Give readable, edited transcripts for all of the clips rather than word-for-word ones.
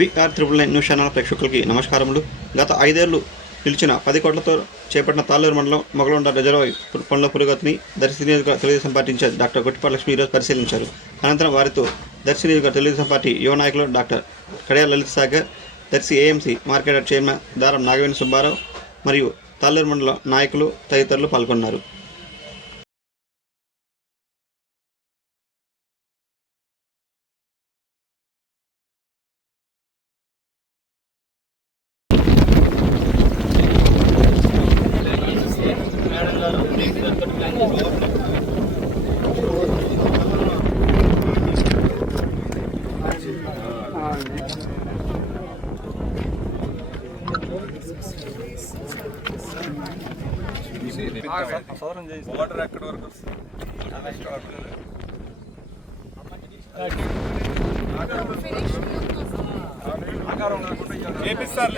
VR9 news channel ప్రేక్షకులకి నమస్కారములు. గత 5 ఏళ్లు నిలిచిన 10 కోట్లతో చేపట్టిన తాళ్ళూరు మండలం మొగలొండ రిజర్వాయర్ పనుల పురోగతిని దర్శి నియోజకవర్గ Telugu Desam party in charge doctor Gottipati Lakshmi ఈరోజు పరిశీలించారు. అనంతరం వారితో దర్శి నియోజకవర్గ తెలుగుదేశం పార్టీ యువ నాయకులు doctor Kadiyala Lalitha Sagar, Darsi AMC market chairman Daram Nagaveni Subbarao మరియు తాళ్ళూరు మండలం నాయకులు తదితరులు పాల్గొన్నారు. వాటర్ ఎక్కడ వరకు చేపిస్తారు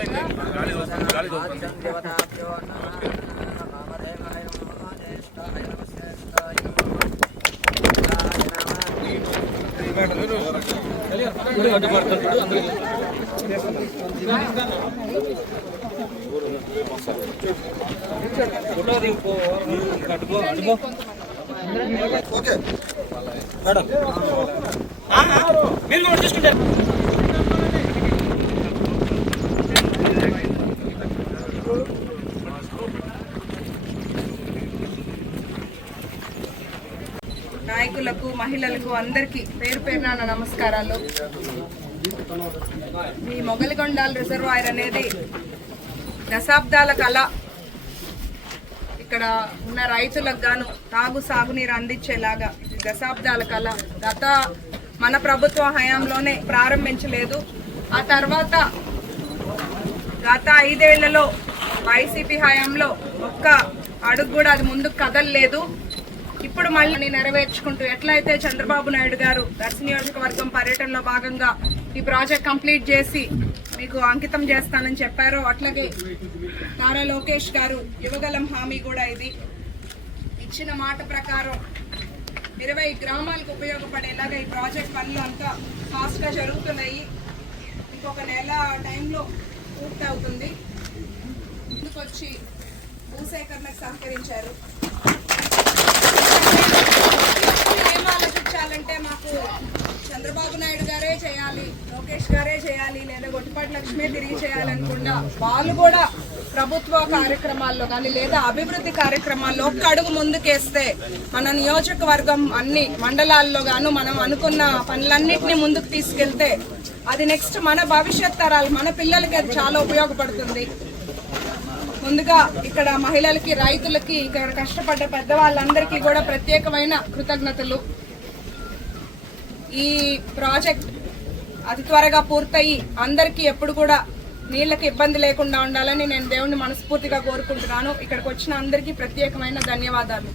ఓకే మేడం మీరు కూడా చూసుకుంటారు. నాయకులకు, మహిళలకు అందరికీ పేరు పేరున నమస్కారాలు. ఈ మొగలిగొండాల రిజర్వాయర్ అనేది దశాబ్దాల కళ. ఇక్కడ ఉన్న రైతులకు గాను సాగునీరు అందించేలాగా దశాబ్దాల కళ. మన ప్రభుత్వ హయాంలోనే ప్రారంభించలేదు. ఆ తర్వాత గత 5 ఏళ్లలో వైసీపీ హయాంలో ఒక్క అడుగు కూడా అది ముందుకు కదలలేదు. ఇప్పుడు మళ్ళీ నెరవేర్చుకుంటూ ఎట్లయితే చంద్రబాబు నాయుడు గారు దర్శి నియోజకవర్గం పర్యటనలో భాగంగా ఈ ప్రాజెక్ట్ కంప్లీట్ చేసి మీకు అంకితం చేస్తానని చెప్పారో, అట్లాగే నారా లోకేష్ గారు యువగలం హామీ కూడా ఇది ఇచ్చిన మాట ప్రకారం 20 గ్రామాలకు ఉపయోగపడేలాగా ఈ ప్రాజెక్ట్ పనులు అంతా ఫాస్ట్గా జరుగుతున్నాయి. ఇంకొక నెల టైంలో పూర్తి అవుతుంది. ముందుకు వచ్చి భూసేకరణకు సహకరించారు. ఏం ఆలోచించాలంటే మాకు చంద్రబాబు నాయుడు గారే చేయాలి, లోకేష్ గారే చేయాలి, లేదా గొట్టిపాటి లక్ష్మే తిరిగి చేయాలనుకున్నా వాళ్ళు కూడా ప్రభుత్వ కార్యక్రమాల్లో కానీ లేదా అభివృద్ధి కార్యక్రమాల్లో ఒక్క అడుగు ముందుకేస్తే మన నియోజకవర్గం అన్ని మండలాల్లో గాను మనం అనుకున్న పనులన్నింటినీ ముందుకు తీసుకెళ్తే అది నెక్స్ట్ మన భవిష్యత్ తరాలు, మన పిల్లలకి అది చాలా ఉపయోగపడుతుంది. ముందుగా ఇక్కడ మహిళలకి, రైతులకి, ఇక్కడ కష్టపడ్డ పెద్దవాళ్ళందరికీ కూడా ప్రత్యేకమైన కృతజ్ఞతలు. ఈ ప్రాజెక్ట్ అతి త్వరగా పూర్తయి అందరికీ ఎప్పుడు కూడా నీళ్ళకి ఇబ్బంది లేకుండా ఉండాలని నేను దేవుణ్ణి మనస్ఫూర్తిగా కోరుకుంటున్నాను. ఇక్కడికి వచ్చిన అందరికీ ప్రత్యేకమైన ధన్యవాదాలు.